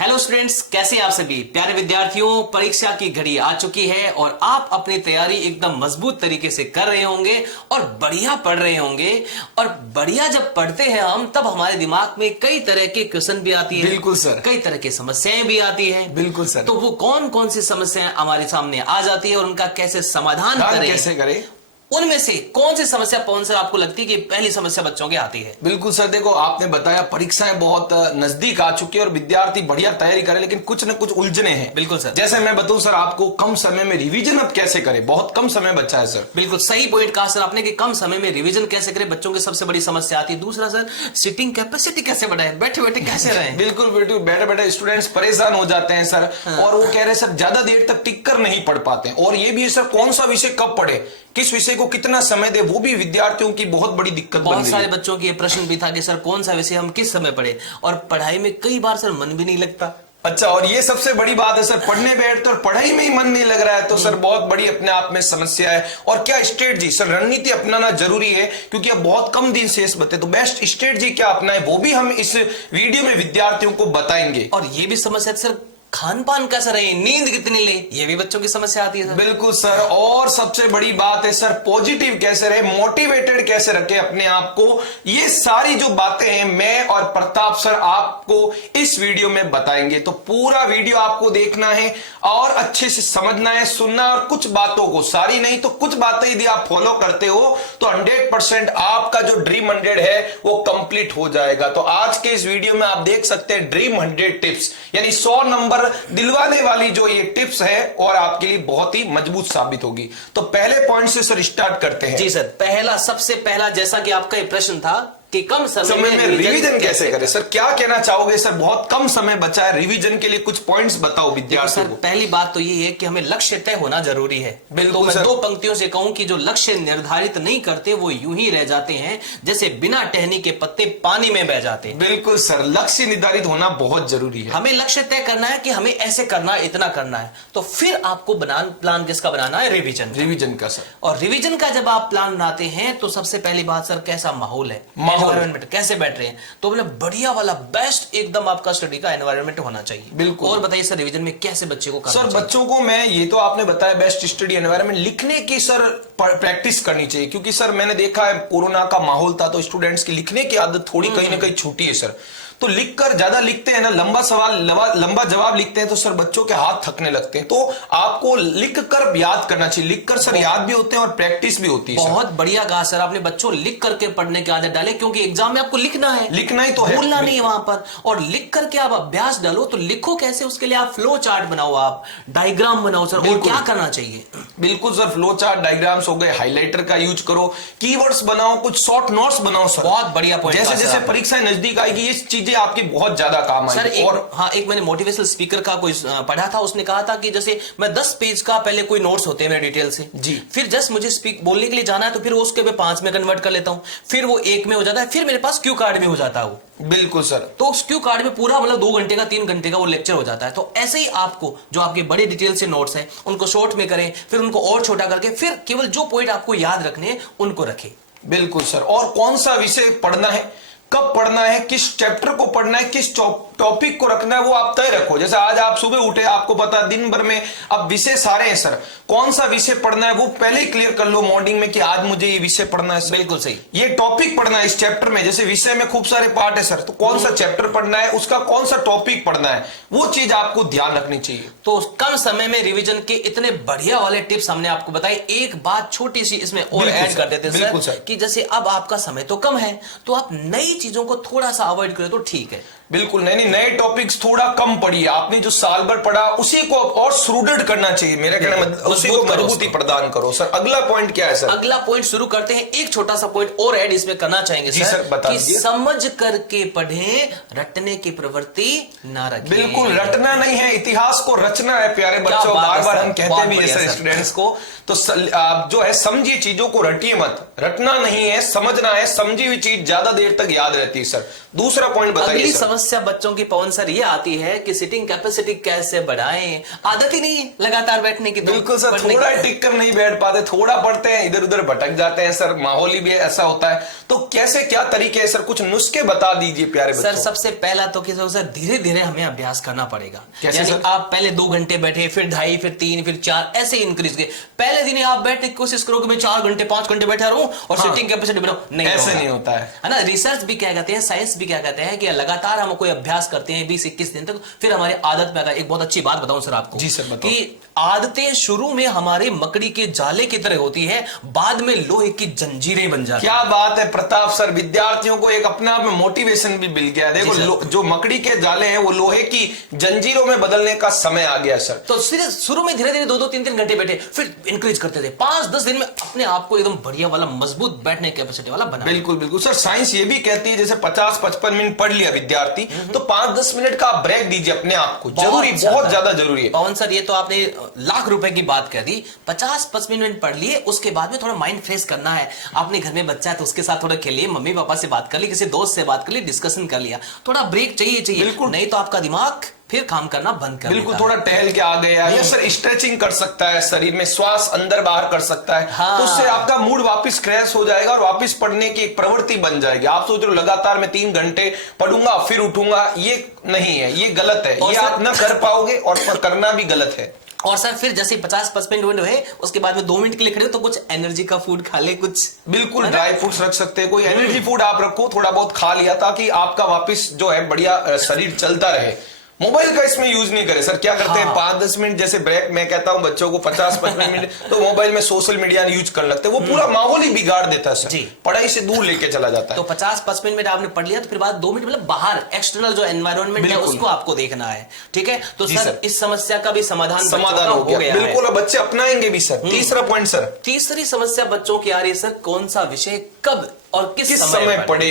Hello students, कैसे हैं आप सभी प्यारे विद्यार्थियों। परीक्षा की घड़ी आ चुकी है और आप अपनी तैयारी एकदम मजबूत तरीके से कर रहे होंगे और बढ़िया पढ़ रहे होंगे। और बढ़िया जब पढ़ते हैं हम, तब हमारे दिमाग में कई तरह के क्वेश्चन भी आती है। बिल्कुल सर। कई तरह की समस्याएं भी आती हैं। बिल्कुल सर। तो वो कौन कौन सी समस्याएं हमारे सामने आ जाती है और उनका कैसे समाधान कैसे करें, उनमें से कौन सी समस्या पवन सर आपको लगती है कि पहली समस्या बच्चों की आती है? बिल्कुल सर, देखो आपने बताया परीक्षाएं बहुत नजदीक आ चुकी है और विद्यार्थी बढ़िया तैयारी करे, लेकिन कुछ न कुछ उलझने हैं। बिल्कुल सर। जैसे मैं बताऊं सर आपको, कम समय में रिवीजन अब कैसे करें, बहुत कम समय बचा है सर। बिल्कुल सही पॉइंट कहा सर आपने कि कम समय में रिवीजन कैसे करें, बच्चों की सबसे बड़ी समस्या आती है। दूसरा सर, सिटिंग कैपेसिटी कैसे बढ़ाएं, बैठे बैठे कैसे रहें। बिल्कुल बिल्कुल, बैठे बैठे स्टूडेंट्स परेशान हो जाते हैं सर। और वो कह रहे सर ज्यादा देर तक टिक कर नहीं पढ़ पाते हैं। और ये भी सर कौन सा विषय कब पढ़े, किस विषय को कितना समय दे, वो भी विद्यार्थियों की बहुत बड़ी दिक्कत बन गई है। बहुत सारे बच्चों की ये प्रश्न भी था कि सर कौन सा विषय हम किस समय पढ़े, और पढ़ाई में कई बार सर मन भी नहीं लगता। अच्छा, और ये सबसे बड़ी बात है सर, पढ़ने बैठते और पढ़ाई में ही मन नहीं लग रहा है, तो सर बहुत बड़ी अपने आप में समस्या है। और क्या स्ट्रेटजी सर, रणनीति अपनाना जरूरी है, क्योंकि अब बहुत कम दिन शेष बचे। तो बेस्ट स्ट्रेटजी क्या अपनाए, वो भी हम इस वीडियो में विद्यार्थियों को बताएंगे। और ये भी समस्या सर, खान पान कैसा रहे, नींद कितनी ले, ये भी बच्चों की समस्या आती है सर। बिल्कुल सर। और सबसे बड़ी बात है सर, पॉजिटिव कैसे रहे, मोटिवेटेड कैसे रखे अपने आप को। ये सारी जो बातें हैं मैं और प्रताप सर आपको इस वीडियो में बताएंगे। तो पूरा वीडियो आपको देखना है और अच्छे से समझना है, सुनना। और कुछ बातों को, सारी नहीं तो कुछ बातें यदि आप फॉलो करते हो तो 100% आपका जो ड्रीम 100 है वो कंप्लीट हो जाएगा। तो आज के इस वीडियो में आप देख सकते हैं ड्रीम 100 टिप्स, यानी 100 नंबर दिलवाने वाली जो ये टिप्स है और आपके लिए बहुत ही मजबूत साबित होगी। तो पहले पॉइंट से सर स्टार्ट करते हैं। जी सर, सबसे पहला जैसा कि आपका ये प्रश्न था कि कम समय में रिवीजन कैसे करें। सर क्या कहना चाहोगे सर, बहुत कम समय बचा है रिवीजन के लिए, कुछ पॉइंट्स बताओ विद्यार्थियों को। पहली बात तो ये है कि हमें लक्ष्य तय होना जरूरी है। बिल्कुल। तो मैं दो पंक्तियों से कहूं कि जो लक्ष्य निर्धारित नहीं करते वो यूं ही रह जाते हैं, जैसे बिना टहनी के पत्ते पानी में बह जाते हैं। बिल्कुल सर, लक्ष्य निर्धारित होना बहुत जरूरी है। हमें लक्ष्य तय करना है कि हमें ऐसे करना है, इतना करना है। तो फिर आपको प्लान किसका बनाना है? रिवीजन का सर। और रिवीजन का जब आप प्लान बनाते हैं तो सबसे पहली बात सर, कैसा माहौल है, एनवायरनमेंट कैसे बैठ रहे हैं। तो मतलब बढ़िया वाला बेस्ट एकदम आपका स्टडी का एनवायरनमेंट होना चाहिए। बिल्कुल। और बताइए सर, रिवीजन में कैसे बच्चे को करना सर चाहिए? बच्चों को मैं, ये तो आपने बताया बेस्ट स्टडी एनवायरनमेंट, लिखने की सर प्रैक्टिस करनी चाहिए। क्योंकि सर मैंने देखा है कोरोना का माहौल था तो स्टूडेंट्स की लिखने की आदत थोड़ी कहीं ना कहीं छूटी है सर। तो लिखकर ज्यादा लिखते हैं ना, लंबा सवाल लंबा जवाब लिखते हैं तो सर बच्चों के हाथ थकने लगते हैं। तो आपको लिखकर याद करना चाहिए। लिखकर सर याद भी होते हैं और प्रैक्टिस भी होती है। बहुत बढ़िया कहा सर आपने, बच्चों लिख करके पढ़ने की आदत डालें, क्योंकि एग्जाम में आपको लिखना है, लिखना ही तो है, भूलना नहीं है वहां पर। और लिख करके आप अभ्यास डालो। तो लिखो कैसे, उसके लिए आप फ्लो चार्ट बनाओ, आप डायग्राम बनाओ सर। और क्या करना चाहिए? बिल्कुल सर, फ्लो चार्ट, डायग्राम्स हो गए, हाइलाइटर का यूज करो, कीवर्ड्स बनाओ, कुछ शॉर्ट नोट्स बनाओ सर। बहुत बढ़िया पॉइंट। जैसे जैसे परीक्षाएं नजदीक आएगी ये चीजें आपकी बहुत ज्यादा काम आएगी। सर एक मैंने मोटिवेशनल स्पीकर का कोई पढ़ा था, उसने कहा था कि जैसे मैं 10 पेज का पहले कोई नोट्स होते हैं मेरे डिटेल से जी, फिर जस्ट मुझे बोलने के लिए जाना है तो फिर उसके मैं 5 में कन्वर्ट कर लेता हूं, फिर वो 1 में हो जाता है, फिर मेरे पास क्यू कार्ड में हो जाता है वो। बिल्कुल सर। तो उस क्यू कार्ड में पूरा मतलब 2 घंटे का 3 घंटे का वो लेक्चर हो जाता है। तो ऐसे ही आपको जो आपके बड़े डिटेल से नोट्स हैं उनको शॉर्ट में करें, फिर उनको और छोटा करके फिर केवल जो पॉइंट आपको याद रखने हैं उनको रखें। बिल्कुल सर। और कौन सा विषय पढ़ना है, कब पढ़ना है, किस चैप्टर को पढ़ना है, किस टॉपिक को रखना है, वो आप तय रखो। जैसे आज आप सुबह उठे, आपको पता दिन भर में अब विषय सारे हैं सर, कौन सा विषय पढ़ना है वो पहले ही क्लियर कर लो मॉर्निंग में कि आज मुझे ये विषय पढ़ना है। बिल्कुल सही। ये टॉपिक पढ़ना है इस चैप्टर में, जैसे विषय में खूब सारे पार्ट है सर, तो कौन सा चैप्टर पढ़ना है, उसका कौन सा टॉपिक पढ़ना है, वो चीज आपको ध्यान रखनी चाहिए। तो कम समय में रिवीजन के इतने बढ़िया वाले टिप्स हमने आपको बताए। एक बात छोटी सी इसमें और ऐड कर देते हैं सर कि जैसे अब आपका समय तो कम है तो आप नई चीजों को थोड़ा सा अवॉइड करें तो ठीक है। बिल्कुल नहीं, नए टॉपिक्स थोड़ा कम पढ़िए। आपने जो साल भर पढ़ा उसी को और सुदृढ़ करना चाहिए, मेरा कहना मतलब उसी को मजबूती प्रदान करो। सर अगला पॉइंट क्या है सर? अगला पॉइंट शुरू करते हैं। एक छोटा सा पॉइंट और ऐड इसमें करना चाहेंगे सर, बता कि समझ करके पढ़ें, रटने की प्रवृत्ति ना रखें। बिल्कुल, रटना नहीं है, इतिहास को रचना है प्यारे बच्चों। बार बार हम कहते भी हैं स्टूडेंट्स को। तो आप जो है समझिए चीजों को, रटिए मत। रटना नहीं है, समझना है। समझी हुई चीज ज्यादा देर तक याद रहती है सर। दूसरा पॉइंट बताइए। समस्या बच्चों की पवन सर ये आती है कि सिटिंग कैपेसिटी कैसे बढ़ाएं, आदत ही नहीं है लगातार बैठने की। बिल्कुल सर, थोड़ा टिक कर नहीं बैठ पाते, थोड़ा पढ़ते हैं इधर उधर भटक जाते हैं सर, माहौल भी ऐसा होता है। तो कैसे क्या तरीके है सर, कुछ नुस्खे बता दीजिए प्यारे बच्चों। सर सबसे पहला तो कि सर धीरे धीरे हमें अभ्यास करना पड़ेगा। कैसे सर? आप पहले 2 घंटे बैठे, फिर 2.5, फिर 3, फिर 4, ऐसे इंक्रीज किए। पहले दिन आप बैठने की कोशिश करो कि मैं 4 घंटे 5 घंटे बैठा रहूं और सिटिंग कैपेसिटी बढ़ाऊं, नहीं, ऐसे नहीं होता है ना। रिसर्च भी क्या कहते हैं, साइंस भी क्या कहते हैं कि लगातार हम कोई अभ्यास करते हैं 20-21 दिन तक, फिर हमारी आदत में आता है। एक बहुत अच्छी बात बताऊं सर आपको। जी सर बताओ। कि आदतें शुरू में हमारे मकड़ी के जाले की तरह होती है, बाद में लोहे की जंजीरें बन जाती है। क्या बात है प्रताप सर, विद्यार्थियों को एक अपना आप में मोटिवेशन भी मिल गया। देखो जो मकड़ी के जाले हैं वो लोहे की जंजीरों में बदलने का समय आ गया सर। तो शुरू में धीरे धीरे 2-2, 3-3 घंटे बैठे, फिर इंक्रीज करते थे। 5-10 दिन में अपने आप को एकदम बढ़िया वाला मजबूत बैठने कैपेसिटी वाला बना। बिल्कुल बिल्कुल सर, साइंस ये भी कहती है जैसे 50-55 मिनट पढ़ लिया विद्यार्थी तो 5-10 मिनट का ब्रेक दीजिए अपने आप को, जरूरी, बहुत ज्यादा जरूरी है। पवन सर ये तो आपने लाख रुपए की बात कर दी। 50-55 मिनट पढ़ लिए, उसके बाद में थोड़ा माइंड फ्रेश करना है। आपने घर में बच्चा है तो उसके साथ थोड़ा खेलिए, मम्मी पापा से बात कर ली, किसी दोस्त से बात कर ली, डिस्कशन कर लिया, थोड़ा ब्रेक चाहिए, नहीं तो आपका दिमाग फिर काम करना बंद कर बिल्कुल, थोड़ा टहल के आ गया या सर स्ट्रेचिंग कर सकता है, शरीर में श्वास अंदर बाहर कर सकता है। हाँ। तो उससे आपका मूड वापस क्रैश हो जाएगा और वापस पढ़ने की एक प्रवृत्ति बन जाएगी। आप सोच रहे हो लगातार मैं 3 घंटे पढ़ूंगा फिर उठूंगा, ये नहीं है, ये गलत है, ये आप ना कर पाओगे और करना भी गलत है। और सर फिर जैसे 50-55 मिनट हुए, उसके बाद में 2 मिनट के लिए खड़े हो तो कुछ एनर्जी का फूड खा ले, कुछ बिल्कुल ड्राई फ्रूट्स रख सकते हैं, कोई एनर्जी फूड आप रखो, थोड़ा बहुत खा लिया ताकि आपका वापस जो है बढ़िया शरीर चलता रहे। मोबाइल का इसमें यूज नहीं करे सर, क्या करते हैं 5-10 मिनट जैसे ब्रेक, मैं कहता हूं बच्चों को 50-55 मिनट तो मोबाइल में सोशल मीडिया यूज कर लगते हैं, वो पूरा माहौल ही बिगाड़ देता है सर, पढ़ाई से दूर लेके चला जाता है। तो 50-55 मिनट आपने पढ़ लिया तो फिर बाद 2 मिनट मतलब बाहर एक्सटर्नल जो एनवायरनमेंट है उसको आपको देखना है, ठीक है। तो सर इस समस्या का भी समाधान हो गया बिल्कुल, बच्चे अपनाएंगे भी सर। तीसरा पॉइंट सर, तीसरी समस्या बच्चों की आ रही है सर, कौन सा विषय कब और किस समय पढ़े।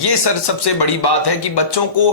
ये सर सबसे बड़ी बात है कि बच्चों को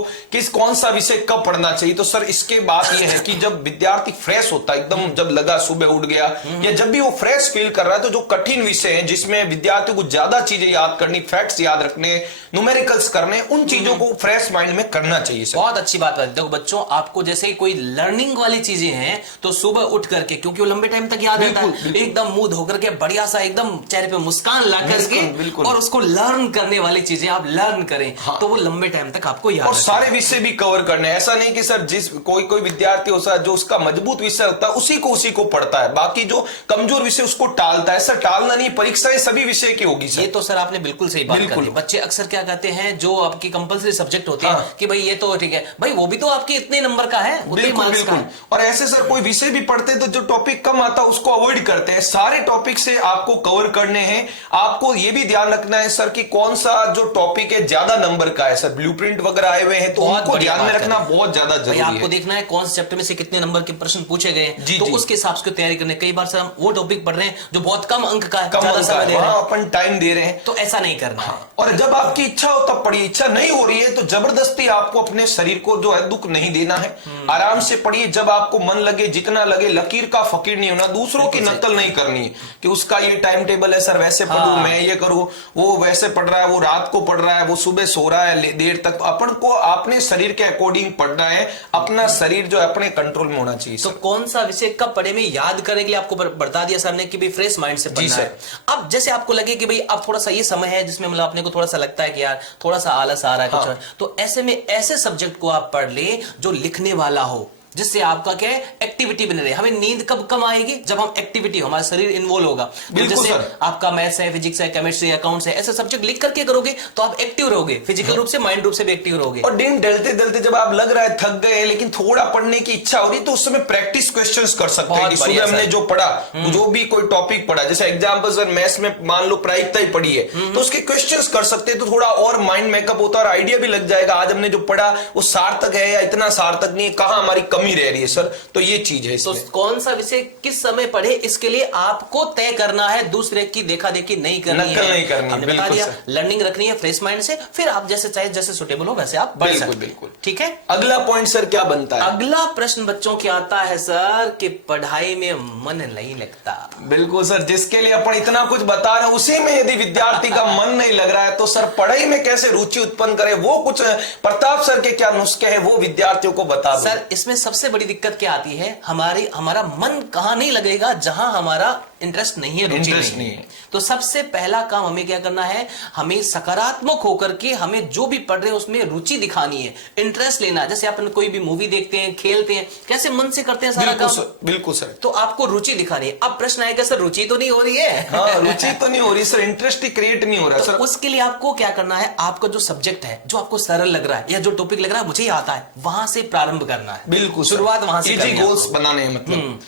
कौन सा विषय कब पढ़ना चाहिए। तो सर इसके बात ये है कि जब विद्यार्थी फ्रेश होता है एकदम, जब लगा सुबह उठ गया या जब भी वो फ्रेश फील कर रहा है, तो जो कठिन विषय है जिसमें विद्यार्थियों को ज्यादा चीजें याद करनी, फैक्ट्स याद रखने, न्यूमेरिकल्स करने, उन चीजों को फ्रेश माइंड में करना चाहिए सर। बहुत अच्छी बात है। देखो बच्चों, आपको जैसे कोई लर्निंग वाली चीजें हैं तो सुबह उठ करके, क्योंकि वो लंबे टाइम तक याद रहता है, एकदम मुंह धोकर के बढ़िया सा एकदम चेहरे पे मुस्कान ला करके और उसको लर्न करने वाली चीजें आप लर्न करें, हाँ। तो वो लंबे टाइम तक आपको याद, और सारे विषय भी कवर करने। ऐसा नहीं कि सर जिस कोई विद्यार्थी होता है जो उसका मजबूत विषय होता है उसी को पढ़ता है, बाकी जो कमजोर विषय उसको टालता है। सर टालना नहीं, परीक्षाएं सभी विषय की होगी सर। ये तो सर आपने बिल्कुल सही बात कर दी। बच्चे अक्सर क्या कहते हैं, जो आपकी कंपलसरी सब्जेक्ट होते हैं कि भाई ये तो ठीक है, भाई वो भी तो आपके इतने नंबर का है, बिल्कुल। और ऐसे सर कोई विषय भी पढ़ते हैं तो जो टॉपिक कम आता है उसको अवॉइड करते हैं। सारे टॉपिक से आपको कवर करने हैं। आपको ये भी ध्यान रखना है सर कि कौन सा जो टॉपिक है ज्यादा नंबर का है। सर ब्लूप्रिंट वगैरह आए हुए हैं तो उनको ध्यान में रखना बहुत ज्यादा जरूरी है। आपको देखना है कौन से चैप्टर में से कितने नंबर के प्रश्न पूछे गए, तो उसके हिसाब से तैयारी करने। कई बार सर हम वो टॉपिक पढ़ रहे हैं जो बहुत कम अंक का है, ज्यादा समय दे रहे हैं, अपन टाइम दे रहे हैं, तो ऐसा नहीं करना है। और जब आपकी इच्छा हो तब पढ़िए, इच्छा नहीं हो रही है तो जबरदस्ती आपको अपने शरीर को जो है दुख नहीं देना है। आराम से पढ़िए, जब आपको मन लगे, जितना लगे। लकीर का फकीर नहीं होना, दूसरों की नकल नहीं करनी है कि उसका ये टाइम टेबल है सर वैसे पढ़ूं, मैं ये करूं, वो वैसे पढ़ रहा है, वो रात को पढ़ रहा है, वो सुबह सो रहा है देर तक। अपन को अपने शरीर के अकॉर्डिंग पढ़ना है, अपना शरीर जो है अपने कंट्रोल में होना चाहिए। तो कौन सा विषय कब पढ़े में याद करने के लिए आपको बता दिया सर ने कि भाई फ्रेश माइंड से पढ़ना है। अब जैसे आपको लगे कि भाई अब थोड़ा सा ये समय है जिसमें मतलब अपने को थोड़ा सा लगता है कि यार थोड़ा सा आलस आ रहा है कुछ, तो ऐसे में ऐसे सब्जेक्ट को आप पढ़ ले जो लिखने वाला हो, जिससे आपका क्या है एक्टिविटी बने रहे। हमें नींद कब कम आएगी, जब हम एक्टिविटी, हमारा शरीर इन्वॉल्व होगा। जैसे आपका मैथ्स है, फिजिक्स है, केमिस्ट्री है, अकाउंट्स है, ऐसे सब्जेक्ट लिख करके करोगे तो आप एक्टिव रहोगे, फिजिकल रूप से, माइंड रूप से भी एक्टिव रहोगे। और दिन डलते जब आप लग रहा है थक गए लेकिन थोड़ा पढ़ने की इच्छा हो रही तो उस समय प्रैक्टिस क्वेश्चंस कर सकते हैं कि सुबह हमने जो पढ़ा, जो भी कोई टॉपिक पढ़ा, जैसे एग्जांपल सर मैथ्स में मान लो प्रायिकता ही पढ़ी है तो उसके क्वेश्चंस कर सकते हैं, तो थोड़ा और माइंड मेकअप होता है और आइडिया भी लग जाएगा आज हमने जो पढ़ा वो सार्थक है या इतना सार्थक नहीं है, कहां हमारी कमी कमी रह रही है सर। तो ये चीज है तो इसमें। कौन सा विषय किस समय पढ़े, इसके लिए आपको तय करना है, दूसरे की देखा देखी नहीं करनी है, नकल नहीं करनी, हमने बता बिल्कुल दिया। सर। लर्निंग रखनी है फ्रेश माइंड से, फिर आप जैसे चाहे जैसे सुटेबल हो वैसे आप बढ़ बिल्कुल सकते हैं। बिल्कुल। ठीक है, अगला पॉइंट सर क्या बनता है? अगला प्रश्न बच्चों की आता है सर कि पढ़ाई में मन नहीं लगता। बिल्कुल सर, जिसके लिए अपन इतना कुछ बता रहे हैं उसी में यदि विद्यार्थी का मन नहीं लग रहा है तो सर पढ़ाई में कैसे रुचि उत्पन्न करे, वो कुछ प्रताप सर के क्या नुस्खे हैं वो विद्यार्थियों को बता दो। सर इसमें सबसे बड़ी दिक्कत क्या आती है, हमारा मन कहां नहीं लगेगा, जहां हमारा इंटरेस्ट नहीं है, रुचि नहीं है। तो सबसे पहला काम हमें क्या करना है, हमें सकारात्मक होकर के हमें जो भी पढ़ रहे हैं उसमें रुचि दिखानी है, इंटरेस्ट लेना है। जैसे अपन कोई भी मूवी देखते हैं, खेलते हैं, कैसे मन से करते हैं सारा काम। बिल्कुल सर। तो आपको रुचि दिखानी है। अब प्रश्न आएगा सर रुचि तो नहीं हो रही है। हाँ, रुचि तो नहीं हो रही सर, इंटरेस्ट ही क्रिएट नहीं हो रहा तो सर। उसके लिए आपको क्या करना है, आपका जो सब्जेक्ट है, जो आपको सरल लग रहा है या जो टॉपिक लग रहा है मुझे ही आता है, वहां से प्रारंभ करना है। बिल्कुल, शुरुआत वहां से करनी है गोल्स आपको। बनाने हैं मतलब।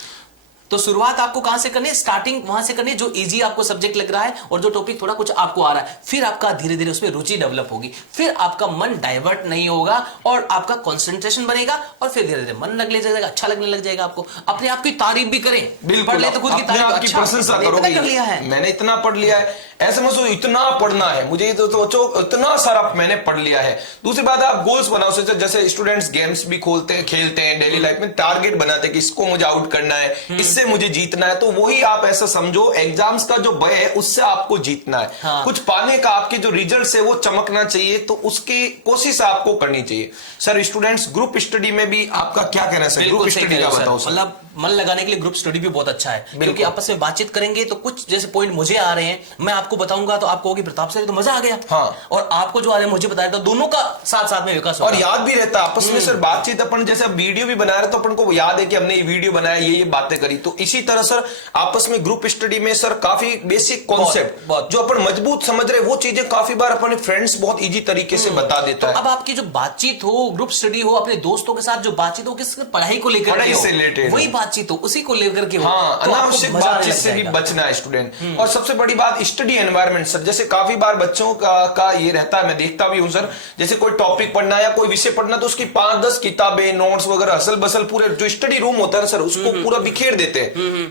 तो शुरुआत आपको कहां से करनी है, स्टार्टिंग वहां से करनी है, जो इजी आपको सब्जेक्ट लग रहा है और जो टॉपिक थोड़ा कुछ आपको आ रहा है। फिर आपका धीरे धीरे उसमें रुचि डेवलप होगी, फिर आपका मन डाइवर्ट नहीं होगा और आपका कंसंट्रेशन बनेगा और फिर धीरे धीरे मन लगने जाएगा, अच्छा लगने लग जाएगा। आपको अपने आप की तारीफ भी करें, पढ़ ले तो खुद की तारीफ, आपकी प्रशंसा करो, कर लिया है मैंने इतना पढ़ लिया है, ऐसे मत सोचो इतना पढ़ना है मुझे, तो सोचो इतना सारा मैंने पढ़ लिया है। दूसरी बात आप गोल्स बनाओ, जैसे स्टूडेंट्स गेम्स भी खोलते हैं, खेलते हैं, डेली लाइफ में टारगेट बनाते हैं कि इसको मुझे आउट करना है, इससे मुझे जीतना है। तो वही आप ऐसा समझो, एग्जाम्स का जो भय है उससे आपको जीतना है। हाँ। कुछ पाने का, आपके जो रिजल्ट है वो चमकना चाहिए, तो उसकी कोशिश आपको करनी चाहिए। सर स्टूडेंट्स ग्रुप स्टडी में भी आपका क्या कहना है सर? ग्रुप स्टडी का बताओ सर। मतलब मन लगाने के लिए ग्रुप स्टडी भी बहुत अच्छा है, क्योंकि आपस में बातचीत करेंगे तो कुछ जैसे पॉइंट मुझे आ रहे हैं मैं आपको बताऊंगा तो आपको होगी प्रताप सर तो मजा आ गया। हाँ। और आपको जो आ रहे हैं मुझे बताया, तो दोनों का साथ साथ में विकास और याद भी रहता है आपस में सर बातचीत। अपन जैसे वीडियो भी बना रहे तो अपन को याद है कि हमने ये वीडियो बनाया, ये बातें करी। तो इसी तरह सर आपस में ग्रुप स्टडी में सर काफी बेसिक कॉन्सेप्ट जो अपन मजबूत समझ रहे वो चीजें काफी बार अपने फ्रेंड्स बहुत इजी तरीके से बता देता है। अब आपकी जो बातचीत हो, ग्रुप स्टडी हो, अपने दोस्तों के साथ जो बातचीत हो, किस पढ़ाई को लेकर, पढ़ाई से रिलेटेड वही बातचीत हो, उसी को लेकर के हो। हाँ, तो अनावश्यक बातचीत से भी बचना है स्टूडेंट। और सबसे बड़ी बात स्टडी एनवायरनमेंट सर, जैसे काफी बार बच्चों का ये रहता है, मैं देखता भी हूं सर, जैसे कोई टॉपिक पढ़ना या कोई विषय पढ़ना तो उसकी 5-10 किताबें, नोट्स वगैरह असल बसल पूरे जो स्टडी रूम होता है सर उसको पूरा बिखेर देते हैं।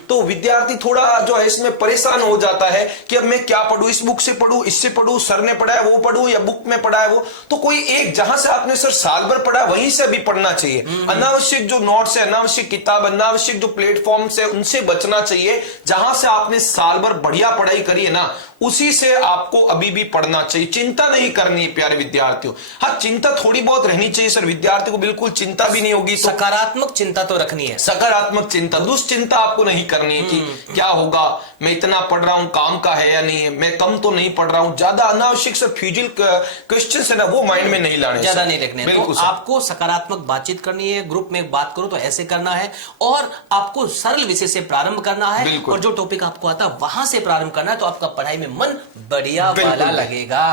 तो विद्यार्थी थोड़ा जो है इसमें परेशान हो जाता है कि अब मैं क्या पढ़ूं, इस बुक से पढ़ूं, इससे पढ़ूं, सर ने पढ़ा है वो पढ़ूं या बुक में पढ़ा है वो। तो कोई एक जहां से आपने सर साल भर पढ़ा वहीं से अभी पढ़ना चाहिए। अनावश्यक जो नोट्स है, अनावश्यक किताब, अनावश्यक जो प्लेटफॉर्म है उनसे बचना चाहिए। जहां से आपने साल भर बढ़िया पढ़ाई करी है ना उसी से आपको अभी भी पढ़ना चाहिए। चिंता नहीं करनी है प्यारे विद्यार्थियों। हाँ, चिंता थोड़ी बहुत रहनी चाहिए सर, विद्यार्थी को बिल्कुल चिंता भी नहीं होगी तो सकारात्मक चिंता तो रखनी है, सकारात्मक चिंता, दुष्चिंता आपको नहीं करनी है कि क्या होगा, मैं इतना पढ़ रहा हूं, काम का है या नहीं है, मैं कम तो नहीं पढ़ रहा हूं। ज्यादा अनावश्यक सर फ्यूजिल क्वेश्चन है ना वो माइंड में नहीं लाने, ज्यादा नहीं रखने। तो आपको सकारात्मक बातचीत करनी है, ग्रुप में बात करो तो ऐसे करना है, और आपको सरल विषय से प्रारंभ करना है और जो टॉपिक आपको आता है वहां से प्रारंभ करना है, तो आपका पढ़ाई में मन बढ़िया वाला लगेगा।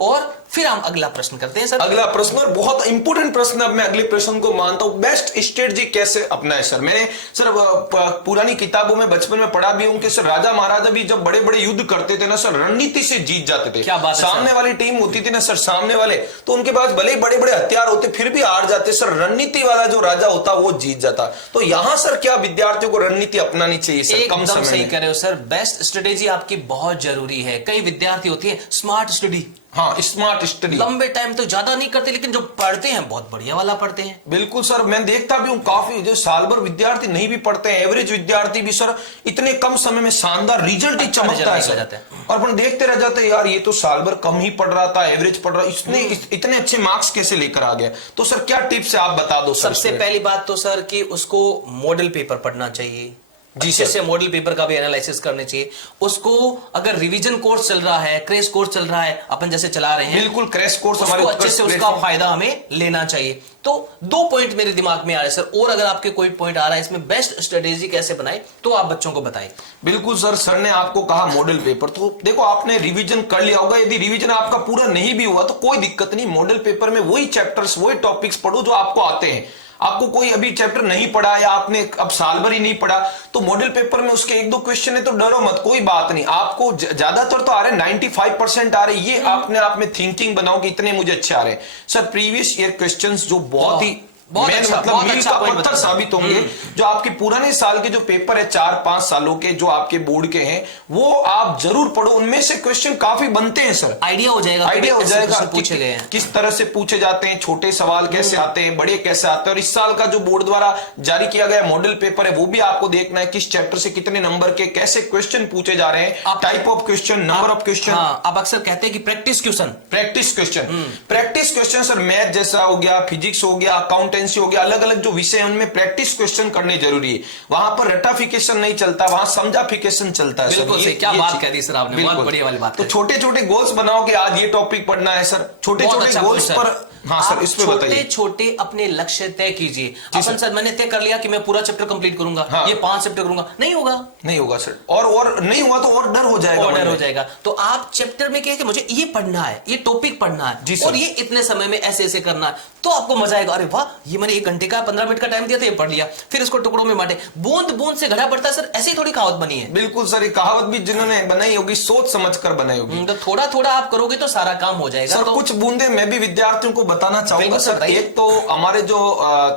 और फिर हम अगला प्रश्न करते हैं सर। अगला प्रश्न और बहुत इंपॉर्टेंट प्रश्न, अब मैं अगले प्रश्न को मानता हूं, बेस्ट स्ट्रेटजी कैसे अपनाए सर। मैंने सर पुरानी किताबों में बचपन में पढ़ा भी हूं कि सर राजा महाराजा भी जब बड़े बड़े युद्ध करते थे ना सर रणनीति से जीत जाते थे। क्या बात है, सामने वाली टीम होती थी ना सर, सामने वाले तो उनके पास भले ही बड़े बड़े हथियार होते फिर भी हार जाते सर, रणनीति वाला जो राजा होता वो जीत जाता। तो यहां सर क्या विद्यार्थियों को रणनीति अपनानी चाहिए सर कम समय में? सही कह रहे हो सर, बेस्ट स्ट्रेटेजी आपकी बहुत जरूरी है। कई विद्यार्थी होती है स्मार्ट स्टडी, हाँ स्मार्ट स्टडी, लंबे टाइम तो ज्यादा नहीं करते लेकिन जो पढ़ते हैं बहुत बढ़िया वाला पढ़ते हैं। बिल्कुल सर, मैं देखता भी हूं काफी जो साल भर विद्यार्थी नहीं भी पढ़ते हैं, एवरेज विद्यार्थी भी सर इतने कम समय में शानदार रिजल्ट ही चमकता है सर। और अपन देखते रह जाते हैं यार ये तो साल भर कम ही पढ़ रहा था, एवरेज पढ़ रहा, इसने इतने अच्छे मार्क्स कैसे लेकर आ गया? तो सर क्या टिप्स है आप बता दो सर। सबसे पहली बात तो सर कि उसको मॉडल पेपर पढ़ना चाहिए, जी अच्छे से मॉडल पेपर का भी एनालिसिस करने चाहिए उसको। अगर रिवीजन कोर्स चल रहा है, क्रैश कोर्स चल रहा है, अपन जैसे चला रहे हैं, बिल्कुल क्रैश कोर्स हमारे अच्छे से उसका फायदा हमें लेना चाहिए। तो 2 पॉइंट मेरे दिमाग में आ रहे हैं सर, और अगर आपके कोई पॉइंट आ रहा है इसमें बेस्ट स्ट्रेटेजी कैसे बनाए तो आप बच्चों को बताएं। बिल्कुल सर ने आपको कहा मॉडल पेपर, तो देखो आपने रिवीजन कर लिया होगा, यदि रिवीजन आपका पूरा नहीं भी हुआ तो कोई दिक्कत नहीं, मॉडल पेपर में वही चैप्टर्स वही टॉपिक्स पढ़ो जो आपको आते हैं। आपको कोई अभी चैप्टर नहीं पढ़ा या आपने अब साल भर ही नहीं पढ़ा तो मॉडल पेपर में उसके 1-2 क्वेश्चन है तो डरो मत, कोई बात नहीं। आपको ज्यादातर तो आ रहे हैं, 95% आ रहे हैं, ये आपने आप में थिंकिंग बनाओ कि इतने मुझे अच्छे आ रहे हैं सर। प्रीवियस ईयर क्वेश्चंस जो बहुत ही बहुत मेन अच्छा, मतलब बहुत मील अच्छा का point पत्थर बताया। साबित होंगे। जो आपके पुराने साल के जो पेपर है 4-5 सालों के जो आपके बोर्ड के हैं वो आप जरूर पढ़ो, उनमें से क्वेश्चन काफी बनते हैं सर। आइडिया हो जाएगा, आइडिया हो जाएगा कि पूछे गए हैं, किस तरह से पूछे जाते हैं, छोटे सवाल कैसे आते हैं, बड़े कैसे आते हैं। और इस साल का जो बोर्ड द्वारा जारी किया गया मॉडल पेपर है वो भी आपको देखना है, किस चैप्टर से कितने नंबर के कैसे क्वेश्चन पूछे जा रहे हैं, type of question, number of question. आप अक्सर कहते हैं कि practice question, practice question sir, math जैसा हो गया, फिजिक्स हो गया, अकाउंटेंसी हो गया, अलग अलग जो विषय है उनमें प्रैक्टिस क्वेश्चन करने जरूरी है। वहां पर रटाफिकेशन नहीं चलता, वहां समझाफिकेशन चलता है। बिल्कुल सही, क्या बात कह दी सर आपने, बहुत बढ़िया वाली बात। तो छोटे छोटे गोल्स बनाओ कि आज ये टॉपिक पढ़ना है सर, छोटे छोटे गोल्स पर। हाँ सर, इस पे बताइए। छोटे छोटे अपने लक्ष्य तय कीजिए। अपन सर मैंने तय कर लिया कि मैं पूरा चैप्टर कंप्लीट करूंगा, हाँ। ये 5 चैप्टर करूंगा, नहीं होगा सर। और नहीं हुआ तो और डर हो जाएगा, और डर हो जाएगा। तो आप चैप्टर में कहिए कि मुझे ये पढ़ना है, ये टॉपिक पढ़ना है और ये इतने समय में ऐसे ऐसे करना है, तो आपको मजा आएगा। अरे वाह, ये मैंने 1 घंटे का 15 मिनट का टाइम दिया था, ये पढ़ लिया, फिर इसको टुकड़ों में बांटे। बूंद बूंद से घड़ा पड़ता है सर, ऐसी थोड़ी कहावत बनी है। बिल्कुल सर, ये कहावत भी जिन्होंने बनाई होगी सोच समझ कर बनाई होगी। तो थोड़ा थोड़ा आप करोगे तो सारा काम हो जाएगा। सर तो कुछ बूंदे मैं भी विद्यार्थियों को बताना चाहूंगा सर। एक तो हमारे जो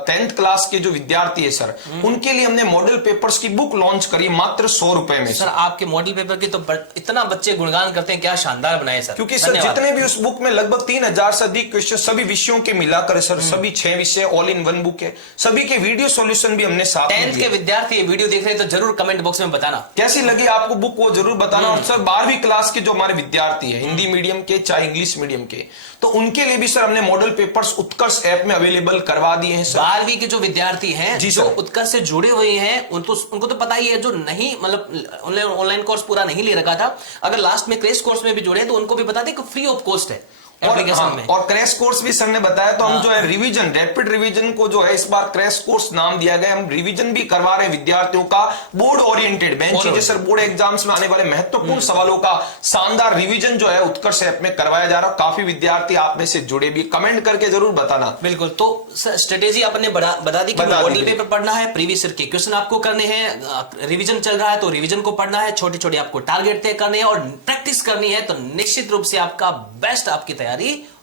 10th क्लास के जो विद्यार्थी है सर, उनके लिए हमने मॉडल पेपर्स की बुक लॉन्च करी मात्र 100 रुपए में। सर आपके मॉडल पेपर की तो इतना बच्चे गुणगान करते हैं, क्या शानदार बनाए सर। क्योंकि सर जितने भी उस बुक में लगभग 3000 से अधिक क्वेश्चन सभी विषयों के मिलाकर सर, सभी 6 विषय ऑल इन वन बुक है, सभी के वीडियो सॉल्यूशन भी हमने साथ में 10th के विद्यार्थी ये वीडियो देख रहे हैं तो जरूर कमेंट बॉक्स में बताना कैसी लगी आपको बुक, वो जरूर बताना। और सर 12वीं क्लास के जो हमारे विद्यार्थी है, हिंदी मीडियम के चाहे इंग्लिश मीडियम के, तो उनके लिए भी सर हमने मॉडल पेपर्स उत्कर्ष ऐप में अवेलेबल करवा दिए हैं सर। 12वीं के जो विद्यार्थी हैं जी जो सर, उत्कर्ष से जुड़े हुए हैं उनको तो पता ही है, जो नहीं मतलब ऑनलाइन कोर्स पूरा नहीं ले रखा था, अगर लास्ट में क्रैश कोर्स में भी जुड़े तो उनको भी बता दें कि फ्री ऑफ कॉस्ट है एप्लीकेशन में। और क्रैश कोर्स भी सर ने बताया, तो हम जो है रिवीजन, रैपिड रिवीजन को जो है इस बार क्रैश कोर्स नाम दिया गया। हम रिवीजन भी करवा रहे हैं विद्यार्थियों का, board oriented bench sir, board exams में आने वाले महत्वपूर्ण सवालों का शानदार रिवीजन जो है उत्कर्ष ऐप में करवाया जा रहा है। काफी विद्यार्थी आप में से जुड़े भी, कमेंट करके जरूर बताना। बिल्कुल, तो स्ट्रेटेजी आपने बता दी कि मॉडल पेपर पढ़ना है, प्रीवियस ईयर के क्वेश्चन आपको करने हैं, रिवीजन चल रहा है तो रिवीजन को पढ़ना है, छोटे छोटे आपको टारगेट तय करने हैं और प्रैक्टिस करनी है, तो निश्चित रूप से आपका बेस्ट आपकी तैयारी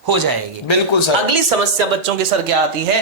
हो जाएगी। बिल्कुल सर। अगली समस्या बच्चों के सर क्या आती है?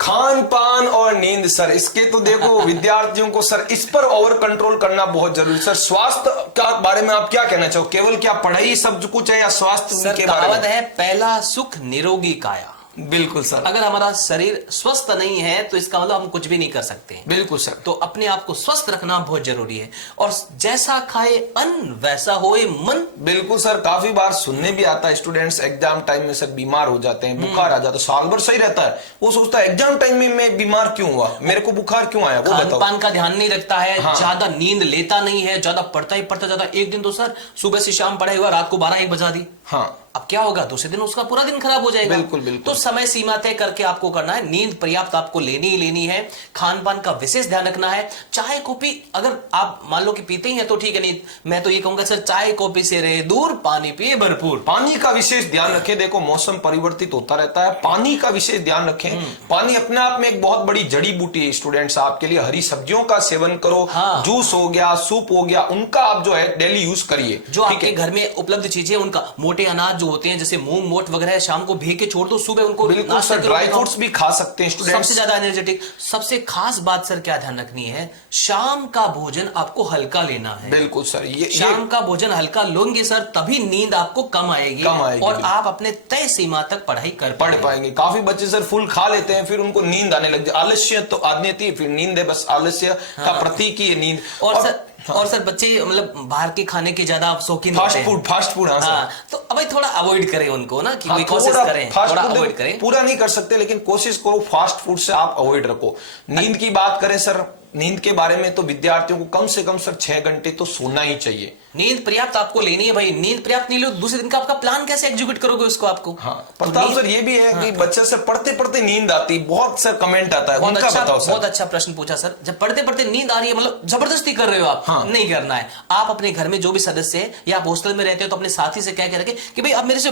खान पान और नींद सर। इसके तो देखो विद्यार्थियों को सर इस पर ओवर कंट्रोल करना बहुत जरूरी। सर स्वास्थ्य का बारे में आप क्या कहना चाहो? केवल क्या पढ़ाई सब कुछ है या स्वास्थ्य के बारे में? है पहला सुख निरोगी काया। बिल्कुल सर। अगर हमारा शरीर स्वस्थ नहीं है तो इसका मतलब हम कुछ भी नहीं कर सकते। बिल्कुल सर। तो अपने आप को स्वस्थ रखना बहुत जरूरी है और जैसा खाए अन्न वैसा होए मन। बिल्कुल सर, काफी बार सुनने भी आता है स्टूडेंट्स एग्जाम टाइम में सर बीमार हो जाते हैं, बुखार आ जाता है, साल भर सही रहता है, वो सोचता है एग्जाम टाइम में मैं बीमार क्यों हुआ, मेरे को बुखार क्यों आया, वो बताओ। खान का ध्यान नहीं रखता है, ज्यादा नींद लेता नहीं है, ज्यादा पढ़ता ही पढ़ता जाता। एक दिन तो सर सुबह से शाम पढ़ाई हुआ, रात को 12-1 बजा दी। हाँ, अब क्या होगा? दूसरे दिन उसका पूरा दिन खराब हो जाएगा। बिल्कुल बिल्कुल। तो समय सीमा तय करके आपको करना है, नींद पर्याप्त आपको लेनी ही लेनी है, खान पान का विशेष ध्यान रखना है। चाय कॉफी अगर आप मान लो कि पीते ही हैं तो ठीक है, नहीं मैं तो ये कहूंगा सर चाय कॉफी से रहे दूर, पानी पिए भरपूर। पानी का विशेष ध्यान रखें। देखो मौसम परिवर्तित होता रहता है, पानी का विशेष ध्यान रखें। पानी अपने आप में एक बहुत बड़ी जड़ी बूटी है स्टूडेंट्स आपके लिए। हरी सब्जियों का सेवन करो, जूस हो गया, सूप हो गया, उनका आप जो है डेली यूज करिए। जो आपके घर में उपलब्ध चीजें उनका, मोटे अनाज जो होते हैं जैसे मूंग मोट वगैरह, शाम को भे के छोड़ दो, सुबह उनको बिल्कुल सर ड्राई फ्रूट्स भी खा सकते हैं स्टूडेंट्स। सबसे ज्यादा एनर्जेटिक। सबसे खास बात सर क्या ध्यान रखनी है, शाम का भोजन आपको हल्का लेना है। बिल्कुल सर, शाम का भोजन हल्का लोगे सर तभी नींद आपको कम आएगी और आप अपने तय सीमा तक पढ़ाई पढ़ पाएंगे। काफी बच्चे सर फुल खा लेते हैं, फिर उनको नींद आने लग जाए। आलस्य तो आदमी है, फिर नींद है, बस आलस्य का प्रतीक ही नींद। और सर बच्चे मतलब बाहर के खाने के ज्यादा शौकीन फास्ट फूड। हाँ, तो अब थोड़ा अवॉइड करें उनको ना, कि कोशिश करें थोड़ा अवॉइड करें। पूरा नहीं कर सकते लेकिन कोशिश करो फास्ट फूड से आप अवॉइड रखो। नींद की बात करें सर, नींद के बारे में तो विद्यार्थियों को कम से कम सर 6 घंटे तो सोना ही चाहिए। नींद पर्याप्त आपको लेनी है भाई। नींद पर्याप्त नहीं लो, दूसरे दिन का आपका प्लान कैसे एग्जीक्यूट करोगे उसको आपको? हाँ, प्रताप सर ये भी है कि बच्चे सर पढ़ते पढ़ते नींद आती, बहुत सर कमेंट आता है, उनका बताओ सर। बहुत अच्छा प्रश्न पूछा सर। जब पढ़ते पढ़ते नींद आ रही है मतलब जबरदस्ती कर रहे हो आप, नहीं करना है। आप अपने घर में जो भी सदस्य है या आप हॉस्टल में रहते हो तो अपने साथी से कह के रखें कि भाई अब मेरे से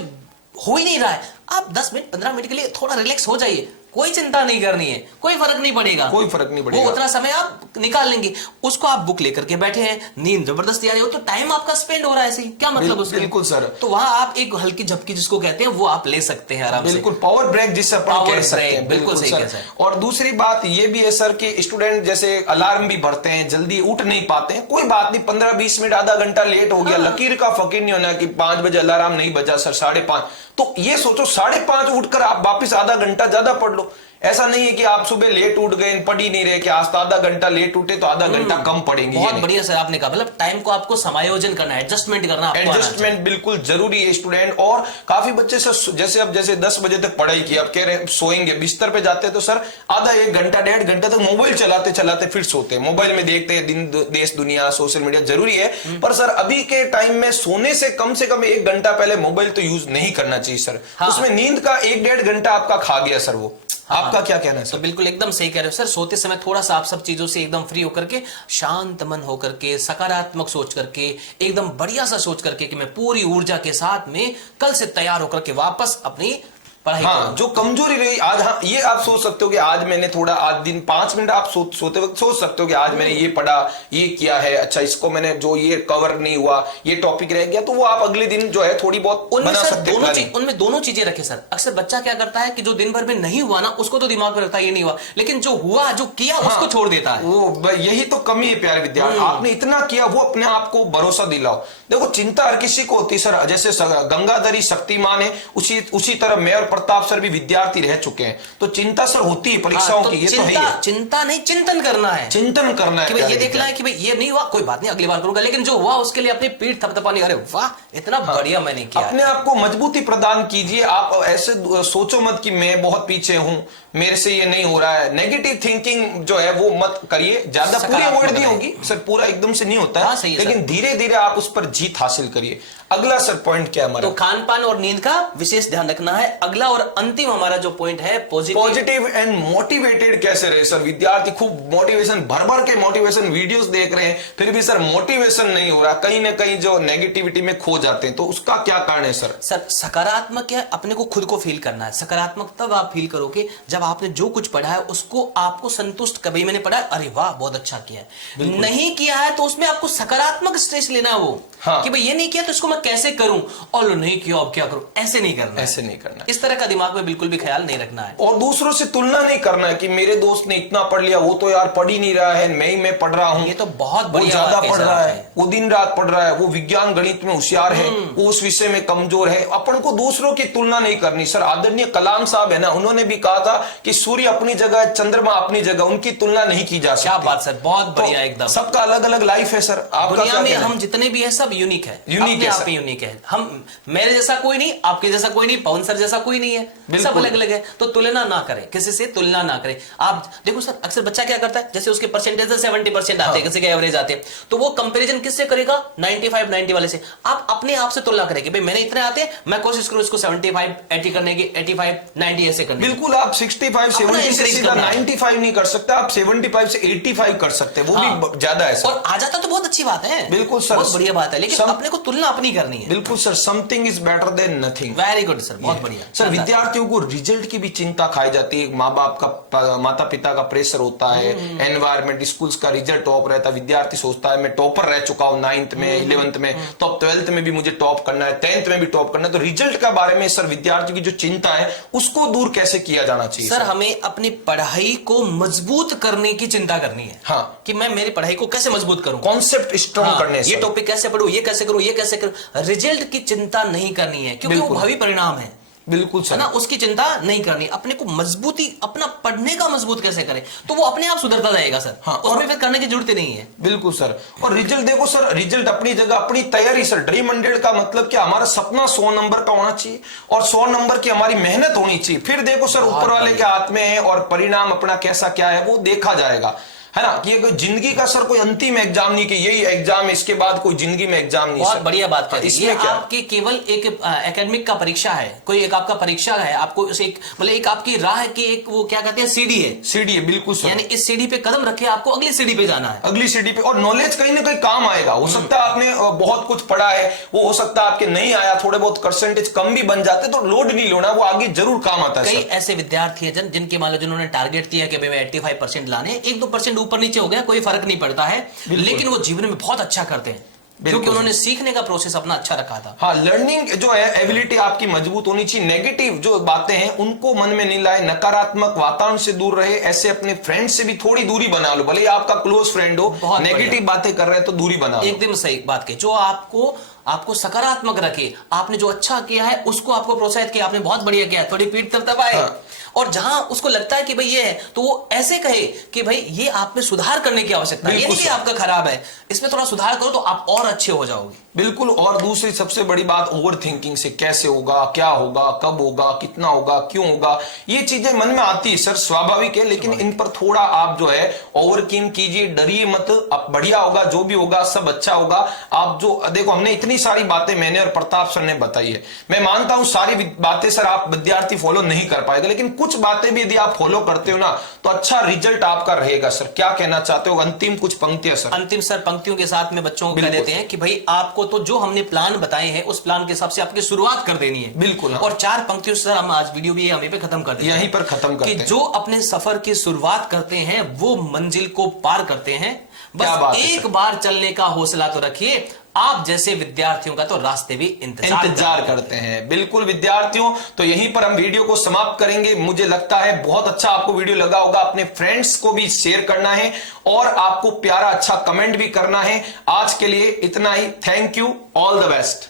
हो ही नहीं रहा है, आप 10 मिनट 15 मिनट के लिए थोड़ा रिलैक्स हो जाइए, कोई चिंता नहीं करनी है, कोई फर्क नहीं पड़ेगा, कोई फर्क नहीं पड़ेगा। वो उतना समय आप निकाल लेंगे। उसको आप बुक लेकर के बैठे हैं, नींद जबरदस्ती आ रही हो तो टाइम आपका स्पेंड हो रहा है, ऐसे ही क्या मतलब उसका? बिल्कुल सर। तो वहां आप एक हल्की झपकी जिसको कहते हैं वो आप ले सकते हैं आराम से। बिल्कुल पावर ब्रेक जिसे अपन कह सकते हैं। बिल्कुल सही सर। और दूसरी बात ये भी है सर कि स्टूडेंट जैसे अलार्म भी भरते हैं, जल्दी उठ नहीं पाते हैं, कोई बात नहीं, 15-20 मिनट आधा घंटा लेट हो गया, लकीर का फकीर नहीं होना कि 5 बजे अलार्म नहीं बजा सर, 5:30, तो ये सोचो 5:30 उठकर आप वापिस आधा घंटा ज्यादा पढ़ लो। ऐसा नहीं है कि आप सुबह लेट उठ गए, पढ़ ही नहीं रहे कि आज तो आधा घंटा लेट उठे तो आधा घंटा कम पढ़ेंगे। बहुत बढ़िया सर आपने कहा, मतलब टाइम को आपको समायोजन करना है, एडजस्टमेंट करना, एडजस्टमेंट बिल्कुल जरूरी है स्टूडेंट। और काफी बच्चे सर जैसे 10 बजे तक पढ़ाई की, अब कह रहे सोएंगे, बिस्तर पे जाते तो सर आधा 1 घंटा 1.5 घंटा तक मोबाइल चलाते चलाते फिर सोते हैं, मोबाइल में देखते हैं दिन देश दुनिया सोशल मीडिया, जरूरी है। पर सर अभी के टाइम में सोने से कम 1 घंटा पहले मोबाइल तो यूज नहीं करना चाहिए सर। उसमें नींद का 1-1.5 घंटा आपका खा गया सर वो। आपका क्या कहना है सर? तो बिल्कुल एकदम सही कह रहे हो सर। सोते समय थोड़ा सा आप सब चीजों से एकदम फ्री होकर के, शांत मन होकर के, सकारात्मक सोच करके, एकदम बढ़िया सा सोच करके कि मैं पूरी ऊर्जा के साथ में कल से तैयार होकर के वापस अपनी हाँ, जो कमजोरी रही आज, हाँ ये आप सोच सकते हो कि आज मैंने थोड़ा, आज दिन 5 मिनट आप सोते वक्त सोच सकते हो कि आज मैंने ये पढ़ा, ये किया है, अच्छा इसको मैंने जो ये कवर नहीं हुआ, ये टॉपिक रह गया, तो वो आप अगले दिन जो है थोड़ी बहुत बना सकते हैं। उनमें दोनों चीजें रखे सर। अक्सर बच्चा क्या करता है कि जो दिन भर में नहीं हुआ ना उसको तो दिमाग में रखता है ये नहीं हुआ, लेकिन जो हुआ जो किया उसको छोड़ देता है। वो यही तो कमी है प्यारे विद्यार्थी, आपने इतना किया, वो अपने आप को भरोसा दिलाओ। देखो चिंता हर किसी को होती है सर, जैसे गंगाधरी शक्तिमान है, उसी तरह मैं और प्रताप सर भी विद्यार्थी रह चुके हैं, तो चिंता सर होती है परीक्षाओं की, ये तो है ही। चिंता नहीं, चिंतन करना है, चिंतन करना है कि भाई ये देखना है कि भाई ये नहीं हुआ, कोई बात नहीं, अगली बार करूंगा, लेकिन जो हुआ उसके लिए अपनी पीठ थपथपानी, अरे वाह इतना बढ़िया मैंने किया। अपने आप को मजबूती प्रदान कीजिए। आप ऐसे सोचो मत कि मैं बहुत पीछे हूं, मेरे से ये नहीं हो रहा है। नेगेटिव थिंकिंग जो है वो मत करिए, ज्यादा पूरी अवॉइड नहीं होगी सर, पूरा एकदम से नहीं होता है, लेकिन धीरे धीरे आप उस पर जीत हासिल करिए। अगला सर पॉइंट क्या है हमारा? तो खान पान और नींद का विशेष ध्यान रखना है। अगला और अंतिम हमारा जो पॉइंट है पॉजिटिव एंड मोटिवेटेड कैसे रहे सर? विद्यार्थी खूब मोटिवेशन भर के मोटिवेशन वीडियोस देख रहे हैं, फिर भी सर मोटिवेशन नहीं हो रहा, कहीं ना कहीं जो नेगेटिविटी में खो जाते हैं, तो उसका क्या कारण है सर? सर सकारात्मक है, अपने को खुद को फील करना है। सकारात्मक तब आप फील करोगे जब आपने जो कुछ पढ़ा है उसको आपको संतुष्ट, कभी मैंने पढ़ा है अरे वाह बहुत अच्छा किया है, नहीं किया है तो उसमें आपको सकारात्मक स्ट्रेस लेना है वो, कि भाई ये नहीं किया तो इसको मैं कैसे करूं, और नहीं किया अब क्या करूं, ऐसे नहीं करना, ऐसे नहीं करना, इस तरह का दिमाग में बिल्कुल भी ख्याल नहीं रखना है। और दूसरों से तुलना नहीं करना है कि मेरे दोस्त ने इतना पढ़ लिया, वो तो यार पढ़ ही नहीं रहा है, मैं पढ़ रहा हूं, ये तो बहुत बढ़िया, ज्यादा पढ़ रहा है, वो दिन रात पढ़ रहा है, वो विज्ञान गणित में होशियार है, वो उस विषय में कमजोर है। अपन को दूसरों की तुलना नहीं करनी सर। आदरणीय कलाम साहब है ना, उन्होंने भी कहा था कि सूर्य अपनी जगह, चंद्रमा अपनी जगह, उनकी तुलना नहीं की जा सकती। क्या बात सर, बहुत बढ़िया। एकदम सबका अलग अलग लाइफ है सर। दुनिया में हम जितने भी है सब यूनिक है, यूनिक है। हम मेरे जैसा कोई नहीं, आपके जैसा कोई नहीं, पवन सर जैसा कोई नहीं है, सब अलग अलग है। तो तुलना ना करें, किसी से तुलना ना करें। आप देखो सर अक्सर बच्चा क्या करता है, जैसे उसके परसेंटेज 70% आते हैं, किसी के एवरेज आते हैं, तो वो कंपैरिजन किससे करेगा? 95, 90 वाले से। आप अपने आप से तुलना करें कि भाई मैंने इतने आते हैं, मैं कोशिश करूं इसको 75, 80 करने की, 85, 90 ऐसे करने की। बिल्कुल, आप 65, 70 से सीधा 95 नहीं कर सकते, आप 75 से 85 कर सकते हैं, वो भी ज्यादा है सर। और आ जाता तो बहुत अच्छी बात है, बिल्कुल सर, बहुत बढ़िया बात है, लेकिन अपने को तुलना अपनी करनी है। बिल्कुल sir, something is better than nothing. Very good sir, बहुत बढ़िया सर। विद्यार्थियों को रिजल्ट की भी चिंता खाई जाती है, माँ बाप का, माता पिता का प्रेशर होता है, एनवायरमेंट, स्कूल्स का रिजल्ट टॉप रहता है, विद्यार्थी सोचता है मैं टॉपर रह चुका हूँ 9th में, 11th में, तो अब 12th में भी मुझे टॉप करना है, 10th में भी टॉप करना है। तो रिजल्ट के बारे में सर विद्यार्थी की जो चिंता है उसको दूर कैसे किया जाना चाहिए? सर हमें अपनी पढ़ाई को मजबूत करने की चिंता करनी है। हाँ, कि मैं मेरी पढ़ाई को कैसे मजबूत करूं, कॉन्सेप्ट स्ट्रॉन्ग करने, ये टॉपिक कैसे पढ़ूं, ये कैसे करूं, ये कैसे करूं। रिजल्ट की चिंता नहीं करनी है, क्योंकि वो भावी परिणाम है। बिल्कुल सर, ना उसकी चिंता नहीं करनी। अपने को मजबूती, अपना पढ़ने का मजबूत कैसे करें, तो वो अपने आप सुधरता जाएगा सर। हाँ, उसमें फिर करने की जरूरत नहीं है। बिल्कुल सर। और रिजल्ट देखो सर, रिजल्ट अपनी जगह, अपनी तैयारी सर। ड्रीम 100 का मतलब क्या? हमारा सपना 100 नंबर का होना चाहिए और 100 नंबर की हमारी मेहनत होनी चाहिए। फिर देखो सर ऊपर वाले के हाथ में है और परिणाम अपना कैसा क्या है वो देखा जाएगा। है ना, कि कोई जिंदगी का सर कोई अंतिम एग्जाम नहीं कि यही एग्जाम, इसके बाद कोई जिंदगी में एग्जाम नहीं। बहुत बढ़िया बात है। इसमें ये क्या आपकी केवल एक एकेडमिक का परीक्षा है, कोई एक आपका परीक्षा है, आपको एक मतलब एक आपकी राह की एक वो क्या कहते हैं सीढ़ी है। सीढ़ी है, बिल्कुल सर। यानी इस सीढ़ी पे कदम रखे आपको अगली सीढ़ी पे जाना है, अगली सीढ़ी पे। और नॉलेज कहीं ना कहीं काम आएगा। हो सकता है आपने बहुत कुछ पढ़ा है, वो हो सकता है आपके नहीं आया, थोड़े बहुत परसेंटेज कम भी बन जाते, तो लोड नहीं लेना, वो आगे जरूर काम आता है। कई ऐसे विद्यार्थी हैं जिनके मान लो जिन्होंने टारगेट किया कि भाई मैं 85% लाने, 1-2% ऊपर नीचे हो गया कोई फर्क नहीं पड़ता है, लेकिन वो जीवन में बहुत अच्छा करते हैं क्योंकि उन्होंने सीखने का प्रोसेस अपना अच्छा रखा था। हाँ, लर्निंग जो है एबिलिटी आपकी मजबूत होनी चाहिए। नेगेटिव जो बातें हैं उनको मन में नहीं लाए, नकारात्मक वातावरण से दूर रहे। ऐसे अपने फ्रेंड से भी थोड़ी दूरी बना लो, भले आपका क्लोज फ्रेंड हो, नेगेटिव बातें कर रहे हैं तो दूरी बना लो। एकदम सही बात की, जो आपको सकारात्मक रखे, आपने जो अच्छा किया है उसको आपको प्रोत्साहित किया, आपने बहुत बढ़िया किया, थोड़ी पीठ थपथपाए। हाँ। और जहां उसको लगता है कि भाई ये है तो वो ऐसे कहे कि भाई ये आप में सुधार करने की आवश्यकता है, ये नहीं कि आपका खराब है, इसमें थोड़ा सुधार करो तो आप और अच्छे हो जाओगे। बिल्कुल। और दूसरी सबसे बड़ी बात, ओवर थिंकिंग से कैसे होगा, क्या होगा, कब होगा, कितना होगा, क्यों होगा, ये चीजें मन में आती है सर, स्वाभाविक है, लेकिन इन पर थोड़ा आप जो है ओवरथिंक कीजिए, डरिए मत। अब बढ़िया होगा, जो भी होगा सब अच्छा होगा। आप जो देखो, हमने इतनी सारी बातें मैंने और प्रताप सर ने बताई है, मैं मानता हूं सारी बातें सर आप विद्यार्थी फॉलो नहीं कर पाएगा, लेकिन कुछ बातें भी यदि आप फॉलो करते हो ना तो अच्छा रिजल्ट आपका रहेगा। सर क्या कहना चाहते हो, अंतिम कुछ पंक्तियां सर? अंतिम सर पंक्तियों के साथ में बच्चों को कह देते हैं कि भाई आपको तो जो हमने प्लान बताए हैं उस प्लान के हिसाब से आपकी शुरुआत कर देनी है। बिल्कुल। हाँ। और 4 पंक्तियों से हम आज वीडियो भी यहीं पे खत्म कर देते हैं, यहीं पर खत्म करते हैं। जो अपने सफर की शुरुआत करते हैं वो मंजिल को पार करते हैं। बस एक बार चलने का हौसला तो रखिए, आप जैसे विद्यार्थियों का तो रास्ते भी इंतजार करते हैं। बिल्कुल विद्यार्थियों, तो यहीं पर हम वीडियो को समाप्त करेंगे। मुझे लगता है बहुत अच्छा आपको वीडियो लगा होगा, अपने फ्रेंड्स को भी शेयर करना है और आपको प्यारा अच्छा कमेंट भी करना है। आज के लिए इतना ही। Thank you, all the best.